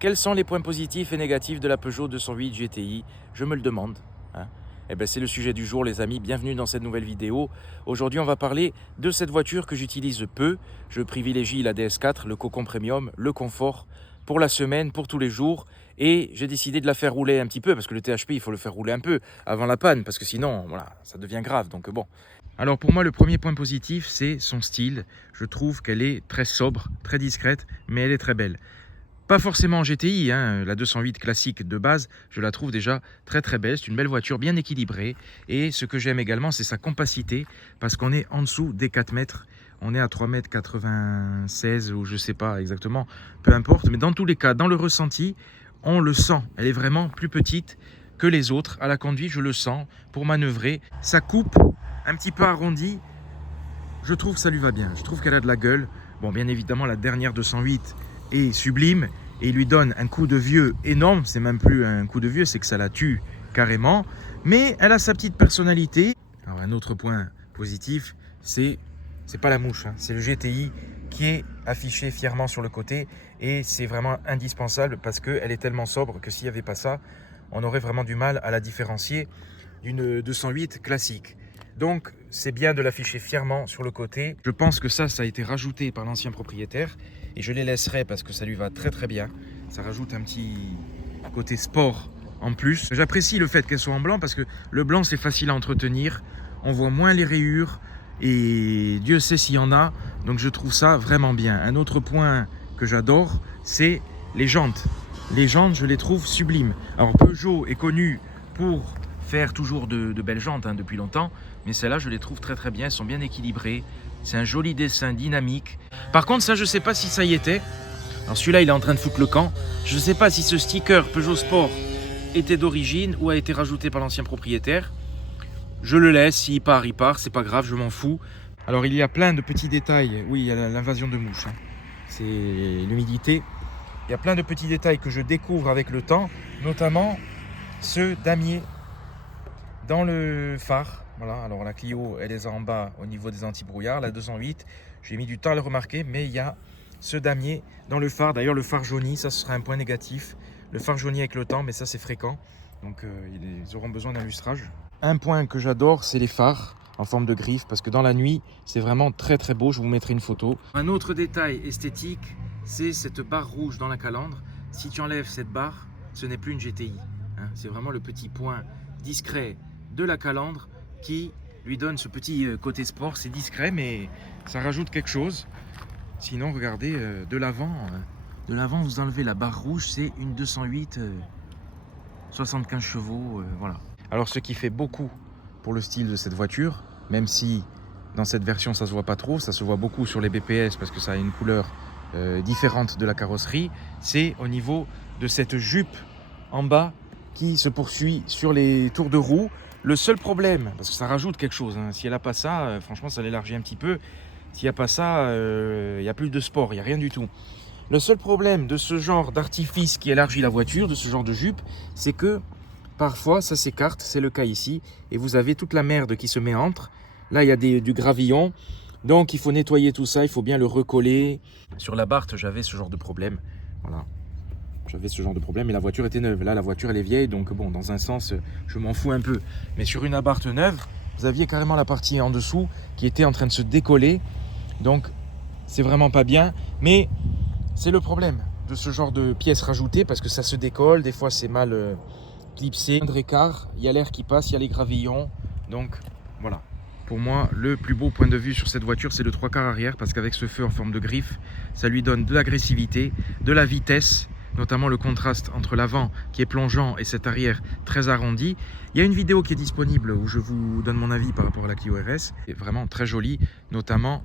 Quels sont les points positifs et négatifs de la Peugeot 208 GTI? Je me le demande. Hein. Eh ben, c'est le sujet du jour, les amis. Bienvenue dans cette nouvelle vidéo. Aujourd'hui, on va parler de cette voiture que j'utilise peu. Je privilégie la DS4, le Cocon Premium, le confort pour la semaine, pour tous les jours. Et j'ai décidé de la faire rouler un petit peu, parce que le THP, il faut le faire rouler un peu avant la panne, parce que sinon, voilà, ça devient grave. Donc bon. Alors pour moi, le premier point positif, c'est son style. Je trouve qu'elle est très sobre, très discrète, mais elle est très belle. Pas forcément en GTI, hein, la 208 classique de base, je la trouve déjà très très belle. C'est une belle voiture bien équilibrée. Et ce que j'aime également, c'est sa compacité, parce qu'on est en dessous des 4 mètres. On est à 3,96 m ou je sais pas exactement, peu importe. Mais dans tous les cas, dans le ressenti, on le sent. Elle est vraiment plus petite que les autres. À la conduite, je le sens. Pour manœuvrer, sa coupe un petit peu arrondie, je trouve que ça lui va bien. Je trouve qu'elle a de la gueule. Bon, bien évidemment, la dernière 208 est sublime et il lui donne un coup de vieux énorme. C'est même plus un coup de vieux, c'est que ça la tue carrément. Mais elle a sa petite personnalité. Alors, un autre point positif, c'est pas la mouche, hein, c'est le GTI qui est affiché fièrement sur le côté. Et c'est vraiment indispensable parce qu'elle est tellement sobre que s'il n'y avait pas ça, on aurait vraiment du mal à la différencier d'une 208 classique. Donc, c'est bien de l'afficher fièrement sur le côté. Je pense que ça a été rajouté par l'ancien propriétaire et je les laisserai parce que ça lui va très très bien. Ça rajoute un petit côté sport en plus. J'apprécie le fait qu'elle soit en blanc parce que le blanc, c'est facile à entretenir. On voit moins les rayures et Dieu sait s'il y en a. Donc, je trouve ça vraiment bien. Un autre point que j'adore, c'est les jantes. Les jantes, je les trouve sublimes. Alors, Peugeot est connu pour faire toujours de belles jantes, hein, depuis longtemps, mais celles-là je les trouve très très bien, elles sont bien équilibrées, c'est un joli dessin dynamique. Par contre ça je sais pas si ça y était, alors celui-là il est en train de foutre le camp, je sais pas si ce sticker Peugeot Sport était d'origine ou a été rajouté par l'ancien propriétaire. Je le laisse, s'il part il part, c'est pas grave, je m'en fous. Alors il y a plein de petits détails, oui il y a l'invasion de mouches, hein. C'est l'humidité, il y a plein de petits détails que je découvre avec le temps, notamment ce damier dans le phare. Voilà, alors la Clio, elle est en bas au niveau des anti-brouillards. La 208, j'ai mis du temps à le remarquer, mais il y a ce damier dans le phare. D'ailleurs, le phare jauni, ça ce sera un point négatif. Le phare jauni avec le temps, mais ça c'est fréquent. Donc ils auront besoin d'un lustrage. Un point que j'adore, c'est les phares en forme de griffe, parce que dans la nuit, c'est vraiment très très beau. Je vous mettrai une photo. Un autre détail esthétique, c'est cette barre rouge dans la calandre. Si tu enlèves cette barre, ce n'est plus une GTI. Hein. C'est vraiment le petit point discret de la calandre qui lui donne ce petit côté sport. C'est discret mais ça rajoute quelque chose. Sinon regardez, de l'avant vous enlevez la barre rouge, c'est une 208 75 chevaux, voilà. Alors ce qui fait beaucoup pour le style de cette voiture, même si dans cette version ça se voit pas trop, ça se voit beaucoup sur les BPS parce que ça a une couleur différente de la carrosserie, c'est au niveau de cette jupe en bas qui se poursuit sur les tours de roue. Le seul problème, parce que ça rajoute quelque chose, hein, si elle n'a pas ça, franchement ça l'élargit un petit peu. S'il n'y a pas ça, il n'y a plus de sport, il n'y a rien du tout. Le seul problème de ce genre d'artifice qui élargit la voiture, de ce genre de jupe, c'est que parfois ça s'écarte, c'est le cas ici, et vous avez toute la merde qui se met entre. Là il y a du gravillon, donc il faut nettoyer tout ça, il faut bien le recoller. Sur la Barthe, j'avais ce genre de problème, voilà. J'avais ce genre de problème et la voiture était neuve. Là, la voiture, elle est vieille, donc bon, dans un sens, je m'en fous un peu. Mais sur une Abarth neuve, vous aviez carrément la partie en dessous qui était en train de se décoller. Donc, c'est vraiment pas bien. Mais c'est le problème de ce genre de pièces rajoutées parce que ça se décolle. Des fois, c'est mal clipsé. Un écart, il y a l'air qui passe, il y a les gravillons. Donc, voilà. Pour moi, le plus beau point de vue sur cette voiture, c'est le 3/4 arrière parce qu'avec ce feu en forme de griffe, ça lui donne de l'agressivité, de la vitesse, notamment le contraste entre l'avant qui est plongeant et cet arrière très arrondi. Il y a une vidéo qui est disponible où je vous donne mon avis par rapport à la Clio RS. C'est vraiment très joli, notamment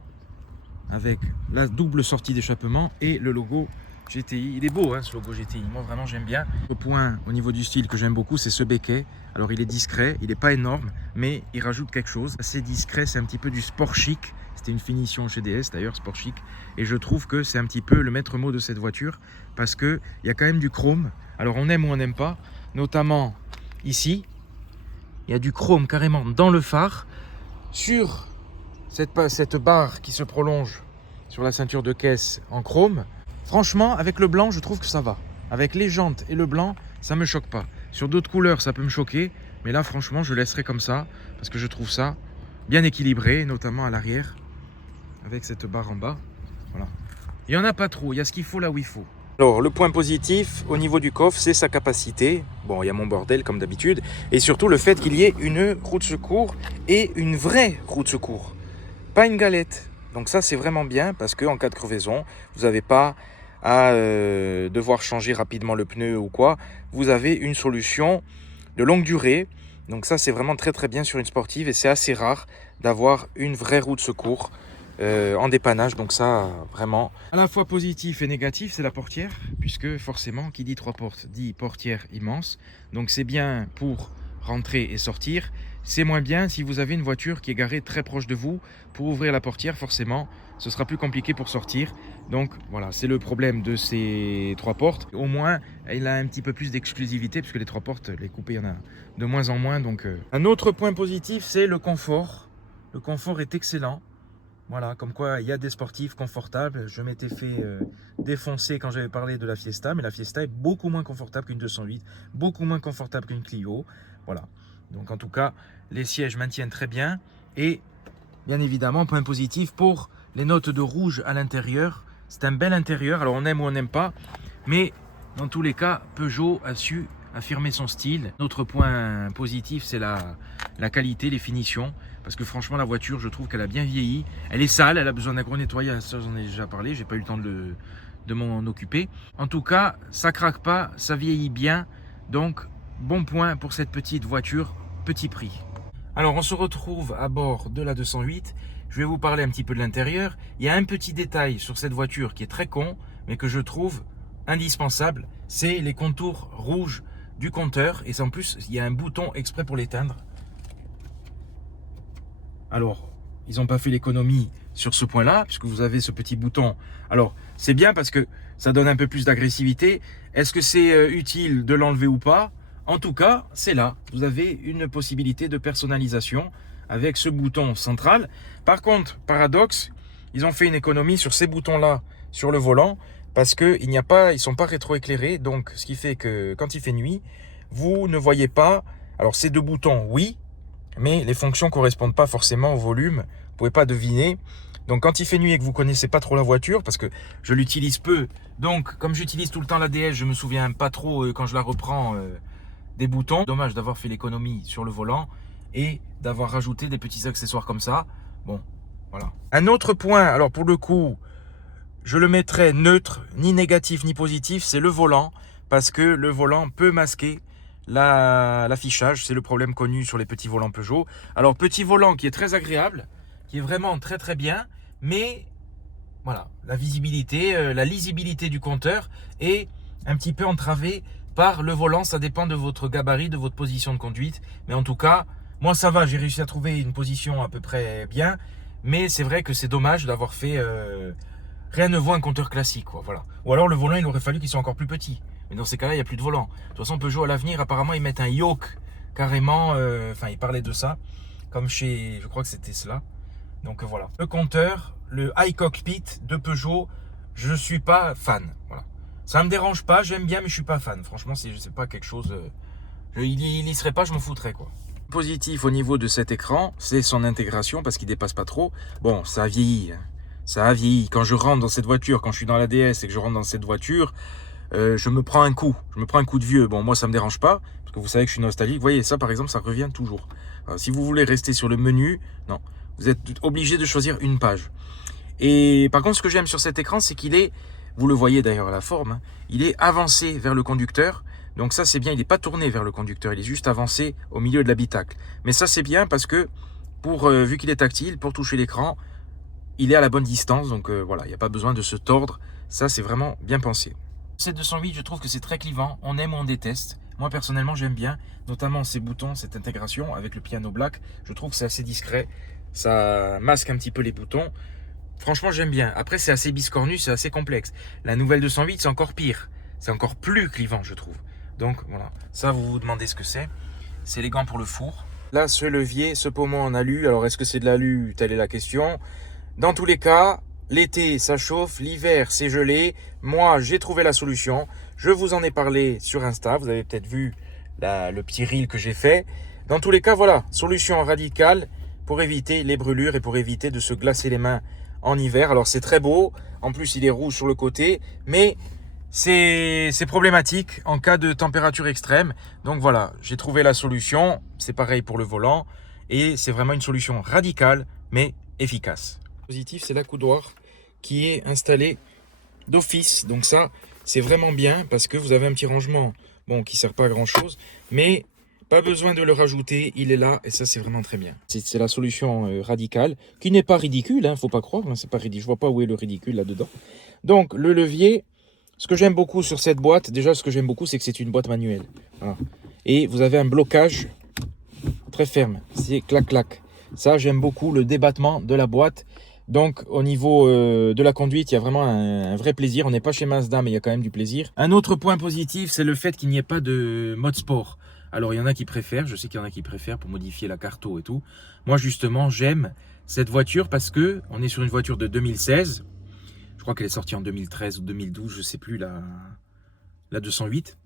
avec la double sortie d'échappement et le logo GTI. Il est beau, hein, ce logo GTI, moi vraiment j'aime bien. Le point au niveau du style que j'aime beaucoup, c'est ce béquet. Alors il est discret, il n'est pas énorme, mais il rajoute quelque chose. Assez discret, c'est un petit peu du sport chic. C'était une finition chez DS d'ailleurs, sport chic. Et je trouve que c'est un petit peu le maître mot de cette voiture parce qu'il y a quand même du chrome. Alors on aime ou on n'aime pas, notamment ici. Il y a du chrome carrément dans le phare. Sur cette barre qui se prolonge sur la ceinture de caisse en chrome. Franchement, avec le blanc, je trouve que ça va. Avec les jantes et le blanc, ça me choque pas. Sur d'autres couleurs, ça peut me choquer. Mais là, franchement, je laisserai comme ça. Parce que je trouve ça bien équilibré, notamment à l'arrière. Avec cette barre en bas. Voilà. Il n'y en a pas trop. Il y a ce qu'il faut là où il faut. Alors, le point positif au niveau du coffre, c'est sa capacité. Bon, il y a mon bordel comme d'habitude. Et surtout, le fait qu'il y ait une roue de secours et une vraie roue de secours. Pas une galette. Donc ça, c'est vraiment bien parce qu'en cas de crevaison, vous n'avez pas à devoir changer rapidement le pneu ou quoi. Vous avez une solution de longue durée. Donc ça, c'est vraiment très très bien sur une sportive et c'est assez rare d'avoir une vraie roue de secours en dépannage. Donc ça, vraiment, à la fois positif et négatif, c'est la portière, puisque forcément, qui dit 3 portes, dit portière immense. Donc c'est bien pour rentrer et sortir. C'est moins bien si vous avez une voiture qui est garée très proche de vous. Pour ouvrir la portière, forcément, ce sera plus compliqué pour sortir. Donc voilà, c'est le problème de ces 3 portes. Au moins, il a un petit peu plus d'exclusivité, puisque les 3 portes, les coupées, il y en a de moins en moins. Donc, un autre point positif, c'est le confort. Le confort est excellent. Voilà, comme quoi il y a des sportifs confortables. Je m'étais fait défoncer quand j'avais parlé de la Fiesta, mais la Fiesta est beaucoup moins confortable qu'une 208, beaucoup moins confortable qu'une Clio. Voilà, donc en tout cas, les sièges maintiennent très bien. Et bien évidemment, point positif pour les notes de rouge à l'intérieur. C'est un bel intérieur, alors on aime ou on n'aime pas, mais dans tous les cas, Peugeot a su affirmer son style. Autre point positif, c'est la qualité, les finitions. Parce que franchement, la voiture, je trouve qu'elle a bien vieilli. Elle est sale, elle a besoin d'un gros nettoyage, ça j'en ai déjà parlé, j'ai pas eu le temps de m'en occuper. En tout cas, ça craque pas, ça vieillit bien. Donc, bon point pour cette petite voiture, petit prix. Alors, on se retrouve à bord de la 208. Je vais vous parler un petit peu de l'intérieur. Il y a un petit détail sur cette voiture qui est très con, mais que je trouve indispensable. C'est les contours rouges du compteur. Et en plus, il y a un bouton exprès pour l'éteindre. Alors, ils n'ont pas fait l'économie sur ce point-là, puisque vous avez ce petit bouton. Alors, c'est bien parce que ça donne un peu plus d'agressivité. Est-ce que c'est utile de l'enlever ou pas? En tout cas, c'est là. Vous avez une possibilité de personnalisation avec ce bouton central. Par contre, paradoxe, ils ont fait une économie sur ces boutons-là sur le volant parce qu'ils ne sont pas rétroéclairés. Donc, ce qui fait que quand il fait nuit, vous ne voyez pas. Alors, ces deux boutons, oui, mais les fonctions ne correspondent pas forcément au volume. Vous ne pouvez pas deviner. Donc, quand il fait nuit et que vous ne connaissez pas trop la voiture, parce que je l'utilise peu, donc comme j'utilise tout le temps l'ADS, je ne me souviens pas trop quand je la reprends des boutons. Dommage d'avoir fait l'économie sur le volant et d'avoir rajouté des petits accessoires comme ça. Bon, voilà. Un autre point, alors pour le coup, je le mettrai neutre, ni négatif ni positif, c'est le volant, parce que le volant peut masquer l'affichage. C'est le problème connu sur les petits volants Peugeot. Alors, petit volant qui est très agréable, qui est vraiment très très bien, mais voilà, la visibilité, la lisibilité du compteur est un petit peu entravée par le volant. Ça dépend de votre gabarit, de votre position de conduite. Mais en tout cas, moi ça va, j'ai réussi à trouver une position à peu près bien. Mais c'est vrai que c'est dommage d'avoir fait rien ne vaut un compteur classique, quoi, voilà. Ou alors le volant, il aurait fallu qu'il soit encore plus petit. Mais dans ces cas-là, il n'y a plus de volant. De toute façon, Peugeot à l'avenir, apparemment, ils mettent un yoke carrément. Enfin, ils parlaient de ça, comme chez, je crois que c'était cela. Donc voilà. Le compteur, le iCockpit de Peugeot, je suis pas fan. Voilà. Ça me dérange pas, j'aime bien, mais je suis pas fan. Franchement, je sais pas quelque chose. Il y serait pas, je m'en foutrais, quoi. Positif au niveau de cet écran, c'est son intégration parce qu'il dépasse pas trop. Bon, ça a vieilli. Hein. Ça a vieilli. Quand je rentre dans cette voiture, quand je suis dans la DS et que je rentre dans cette voiture, je me prends un coup. Je me prends un coup de vieux. Bon, moi, ça me dérange pas parce que vous savez que je suis nostalgique. Vous voyez, ça, par exemple, ça revient toujours. Alors, si vous voulez rester sur le menu, non. Vous êtes obligé de choisir une page. Et par contre, ce que j'aime sur cet écran, c'est qu'il est, vous le voyez d'ailleurs à la forme, hein, il est avancé vers le conducteur. Donc ça, c'est bien. Il n'est pas tourné vers le conducteur. Il est juste avancé au milieu de l'habitacle. Mais ça, c'est bien parce que, vu qu'il est tactile, pour toucher l'écran, il est à la bonne distance. Donc voilà, il n'y a pas besoin de se tordre. Ça, c'est vraiment bien pensé. Cette 208, je trouve que c'est très clivant. On aime ou on déteste. Moi, personnellement, j'aime bien. Notamment ces boutons, cette intégration avec le piano black. Je trouve que c'est assez discret. Ça masque un petit peu les boutons. Franchement, j'aime bien. Après, c'est assez biscornu, c'est assez complexe. La nouvelle 208, c'est encore pire. C'est encore plus clivant, je trouve. Donc, voilà. Ça, vous vous demandez ce que c'est. C'est les gants pour le four. Là, ce levier, ce pommeau en alu. Alors, est-ce que c'est de l'alu? Telle est la question. Dans tous les cas, l'été ça chauffe, l'hiver c'est gelé. Moi j'ai trouvé la solution. Je vous en ai parlé sur Insta. Vous avez peut-être vu le petit reel que j'ai fait. Dans tous les cas, voilà, solution radicale pour éviter les brûlures et pour éviter de se glacer les mains en hiver. Alors c'est très beau. En plus il est rouge sur le côté. Mais c'est problématique en cas de température extrême. Donc voilà, j'ai trouvé la solution. C'est pareil pour le volant. Et c'est vraiment une solution radicale mais efficace. Le positif, c'est l'accoudoir qui est installé d'office. Donc ça, c'est vraiment bien parce que vous avez un petit rangement bon, qui ne sert pas à grand chose. Mais pas besoin de le rajouter, il est là et ça, c'est vraiment très bien. C'est la solution radicale qui n'est pas ridicule, hein, faut pas croire. Hein, c'est pas ridicule. Je vois pas où est le ridicule là-dedans. Donc le levier, ce que j'aime beaucoup sur cette boîte, déjà ce que j'aime beaucoup, c'est que c'est une boîte manuelle. Voilà. Et vous avez un blocage très ferme, c'est clac-clac. Ça, j'aime beaucoup le débattement de la boîte. Donc, au niveau de la conduite, il y a vraiment un vrai plaisir. On n'est pas chez Mazda, mais il y a quand même du plaisir. Un autre point positif, c'est le fait qu'il n'y ait pas de mode sport. Alors, il y en a qui préfèrent. Je sais qu'il y en a qui préfèrent pour modifier la carto et tout. Moi, justement, j'aime cette voiture parce que on est sur une voiture de 2016. Je crois qu'elle est sortie en 2013 ou 2012, je ne sais plus, la 208.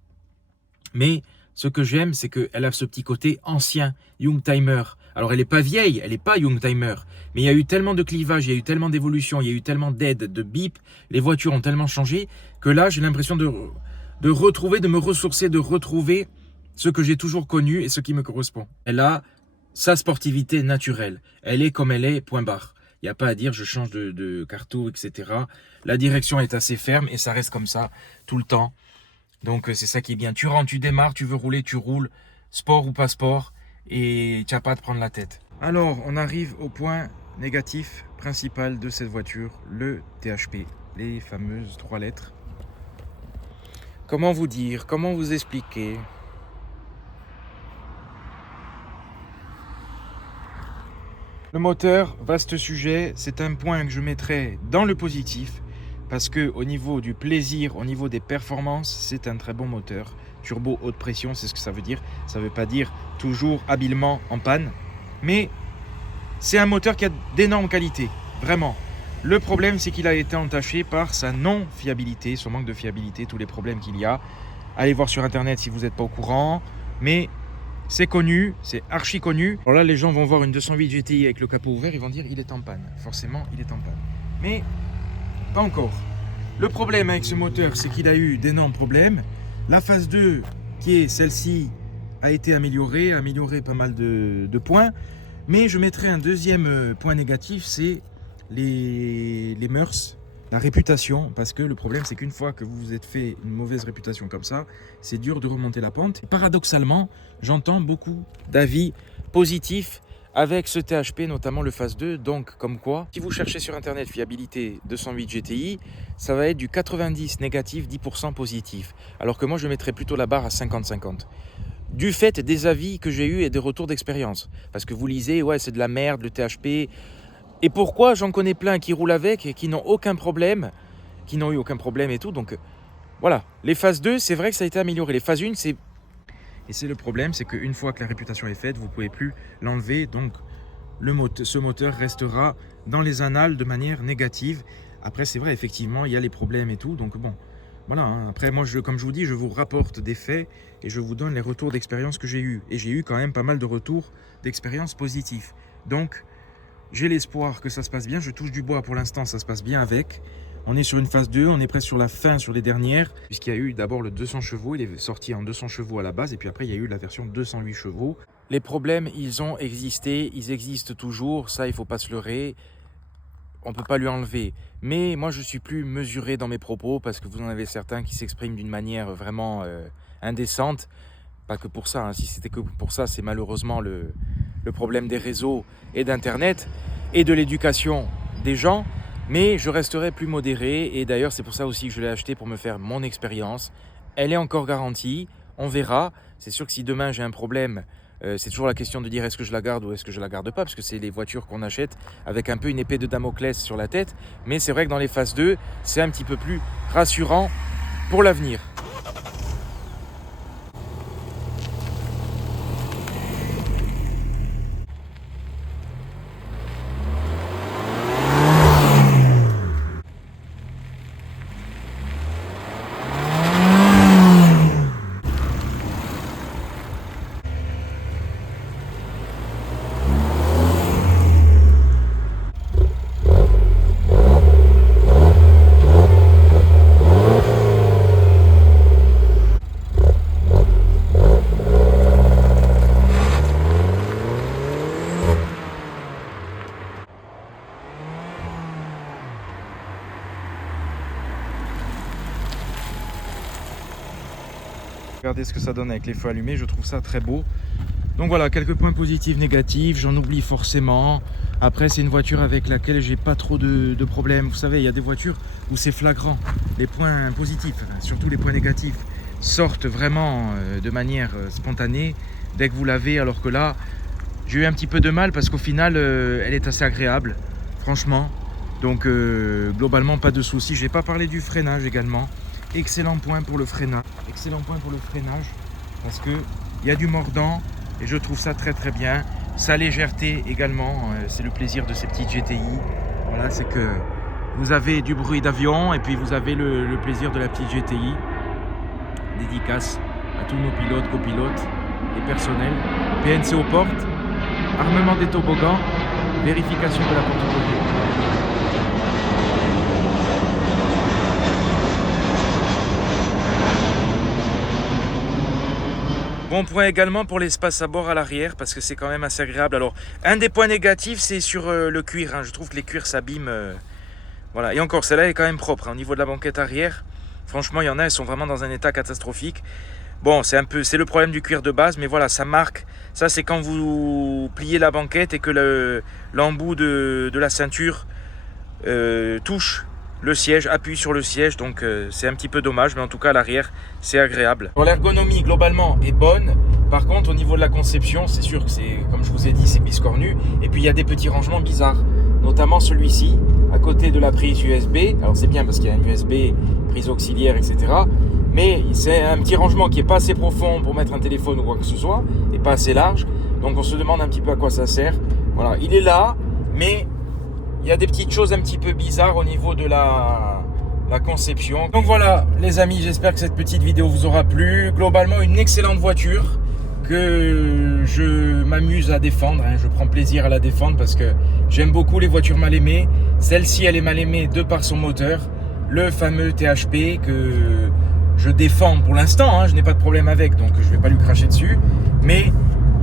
Mais ce que j'aime, c'est qu'elle a ce petit côté ancien, Youngtimer. Alors, elle n'est pas vieille, elle n'est pas Youngtimer. Mais il y a eu tellement de clivages, il y a eu tellement d'évolution, il y a eu tellement d'aides, de bip. Les voitures ont tellement changé que là, j'ai l'impression de retrouver, de me ressourcer, de retrouver ce que j'ai toujours connu et ce qui me correspond. Elle a sa sportivité naturelle. Elle est comme elle est, point barre. Il n'y a pas à dire je change de carto, etc. La direction est assez ferme et ça reste comme ça tout le temps. Donc c'est ça qui est bien. Tu rentres, tu démarres, tu veux rouler, tu roules, sport ou pas sport, et tu n'as pas à te prendre la tête. Alors on arrive au point négatif principal de cette voiture, le THP, les fameuses 3 lettres. Comment vous dire, comment vous expliquer ? Le moteur, vaste sujet, c'est un point que je mettrai dans le positif. Parce que au niveau du plaisir, au niveau des performances, c'est un très bon moteur. Turbo haute pression, c'est ce que ça veut dire. Ça ne veut pas dire toujours habilement en panne. Mais c'est un moteur qui a d'énormes qualités, vraiment. Le problème, c'est qu'il a été entaché par sa non-fiabilité, son manque de fiabilité, tous les problèmes qu'il y a. Allez voir sur Internet si vous n'êtes pas au courant. Mais c'est connu, c'est archi connu. Alors là, les gens vont voir une 208 GTI avec le capot ouvert, ils vont dire il est en panne. Forcément, il est en panne. Mais pas encore. Le problème avec ce moteur, c'est qu'il a eu d'énormes problèmes. La phase 2, qui est celle-ci, a été améliorée pas mal de points. Mais je mettrai un deuxième point négatif, c'est les mœurs, la réputation. Parce que le problème, c'est qu'une fois que vous vous êtes fait une mauvaise réputation comme ça, c'est dur de remonter la pente. Et paradoxalement, j'entends beaucoup d'avis positifs avec ce THP, notamment le phase 2, donc comme quoi, si vous cherchez sur internet fiabilité 208 GTI, ça va être du 90 négatif, 10% positif. Alors que moi, je mettrais plutôt la barre à 50-50. Du fait des avis que j'ai eus et des retours d'expérience. Parce que vous lisez, ouais, c'est de la merde, le THP. Et pourquoi j'en connais plein qui roulent avec et qui n'ont aucun problème, qui n'ont eu aucun problème et tout. Donc voilà, les phases 2, c'est vrai que ça a été amélioré. Les phases 1, c'est... Et c'est le problème, c'est qu'une fois que la réputation est faite, vous ne pouvez plus l'enlever. Donc ce moteur restera dans les annales de manière négative. Après, c'est vrai, effectivement, il y a les problèmes et tout. Donc bon, voilà. Hein. Après, moi, comme je vous dis, je vous rapporte des faits et je vous donne les retours d'expérience que j'ai eus. Et j'ai eu quand même pas mal de retours d'expérience positifs. Donc, j'ai l'espoir que ça se passe bien. Je touche du bois pour l'instant, ça se passe bien avec. On est sur une phase 2, on est presque sur la fin, sur les dernières, puisqu'il y a eu d'abord le 200 chevaux, il est sorti en 200 chevaux à la base, et puis après il y a eu la version 208 chevaux. Les problèmes, ils ont existé, ils existent toujours, ça il ne faut pas se leurrer, on ne peut pas lui enlever. Mais moi je suis plus mesuré dans mes propos, parce que vous en avez certains qui s'expriment d'une manière vraiment indécente. Pas que pour ça, hein. Si c'était que pour ça, c'est malheureusement le problème des réseaux et d'Internet, et de l'éducation des gens. Mais je resterai plus modéré et d'ailleurs c'est pour ça aussi que je l'ai acheté pour me faire mon expérience. Elle est encore garantie, on verra. C'est sûr que si demain j'ai un problème, c'est toujours la question de dire est-ce que je la garde ou est-ce que je la garde pas, parce que c'est les voitures qu'on achète avec un peu une épée de Damoclès sur la tête. Mais c'est vrai que dans les phases 2, c'est un petit peu plus rassurant pour l'avenir. Regardez ce que ça donne avec les feux allumés, je trouve ça très beau. Donc voilà, quelques points positifs, négatifs, j'en oublie forcément. Après, c'est une voiture avec laquelle j'ai pas trop de problèmes. Vous savez, il y a des voitures où c'est flagrant. Les points positifs, surtout les points négatifs, sortent vraiment de manière spontanée dès que vous l'avez. Alors que là, j'ai eu un petit peu de mal parce qu'au final, elle est assez agréable, franchement. Donc globalement, pas de soucis. Je n'ai pas parlé du freinage également. Excellent point pour le freinage. Excellent point pour le freinage parce qu'il y a du mordant. Et je trouve ça très très bien. Sa légèreté également, c'est le plaisir de ces petites GTI. Voilà, c'est que vous avez du bruit d'avion et puis vous avez le plaisir de la petite GTI. Dédicace à tous nos pilotes, copilotes et personnels. PNC aux portes, armement des toboggans, vérification de la porte côté. Bon point également pour l'espace à bord à l'arrière parce que c'est quand même assez agréable. Alors un des points négatifs c'est sur le cuir, hein. Je trouve que les cuirs s'abîment. Voilà. Et encore celle-là est quand même propre, hein. Au niveau de la banquette arrière, franchement il y en a, elles sont vraiment dans un état catastrophique. Bon c'est le problème du cuir de base, mais voilà ça marque. Ça c'est quand vous pliez la banquette et que l'embout de la ceinture touche le siège, appuie sur le siège, donc c'est un petit peu dommage, mais en tout cas à l'arrière c'est agréable. L'ergonomie globalement est bonne, par contre au niveau de la conception c'est sûr que c'est, comme je vous ai dit, c'est biscornu, et puis il y a des petits rangements bizarres, notamment celui-ci à côté de la prise USB. Alors c'est bien parce qu'il y a un USB, prise auxiliaire, etc., mais c'est un petit rangement qui est pas assez profond pour mettre un téléphone ou quoi que ce soit, et pas assez large, donc on se demande un petit peu à quoi ça sert. Voilà, il est là, mais il y a des petites choses un petit peu bizarres au niveau de la conception. Donc voilà les amis, j'espère que cette petite vidéo vous aura plu. Globalement une excellente voiture que je m'amuse à défendre, hein. Je prends plaisir à la défendre parce que j'aime beaucoup les voitures mal aimées. Celle-ci elle est mal aimée de par son moteur, le fameux THP que je défends pour l'instant, hein. Je n'ai pas de problème avec, donc je ne vais pas lui cracher dessus. Mais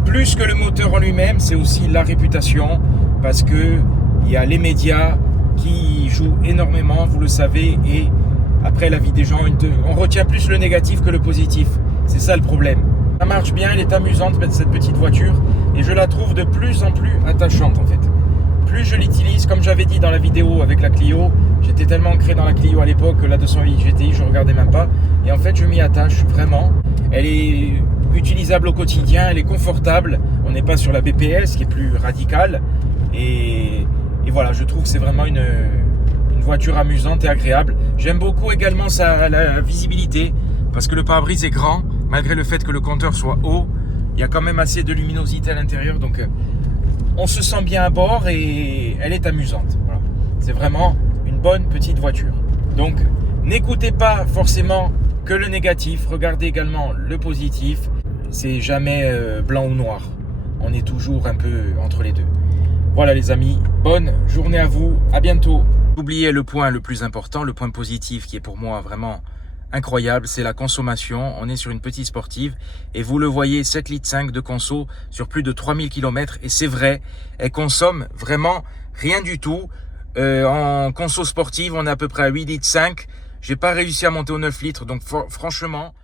plus que le moteur en lui-même, c'est aussi la réputation, parce que il y a les médias qui jouent énormément, vous le savez, et après la vie des gens, on retient plus le négatif que le positif. C'est ça le problème. Ça marche bien, elle est amusante cette petite voiture, et je la trouve de plus en plus attachante en fait. Plus je l'utilise, comme j'avais dit dans la vidéo avec la Clio, j'étais tellement ancré dans la Clio à l'époque que la 208 GTI, je ne regardais même pas, et en fait je m'y attache vraiment. Elle est utilisable au quotidien, elle est confortable, on n'est pas sur la BPS qui est plus radicale, et voilà, je trouve que c'est vraiment une voiture amusante et agréable. J'aime beaucoup également la visibilité, parce que le pare-brise est grand, malgré le fait que le compteur soit haut, il y a quand même assez de luminosité à l'intérieur, donc on se sent bien à bord et elle est amusante. Voilà. C'est vraiment une bonne petite voiture. Donc n'écoutez pas forcément que le négatif, regardez également le positif. C'est jamais blanc ou noir, on est toujours un peu entre les deux. Voilà les amis, bonne journée à vous, à bientôt. N'oubliez le point le plus important, le point positif qui est pour moi vraiment incroyable, c'est la consommation. On est sur une petite sportive et vous le voyez, 7,5 litres de conso sur plus de 3000 km, et c'est vrai, elle consomme vraiment rien du tout. En conso sportive, on est à peu près à 8,5 litres. J'ai pas réussi à monter aux 9 litres, donc franchement...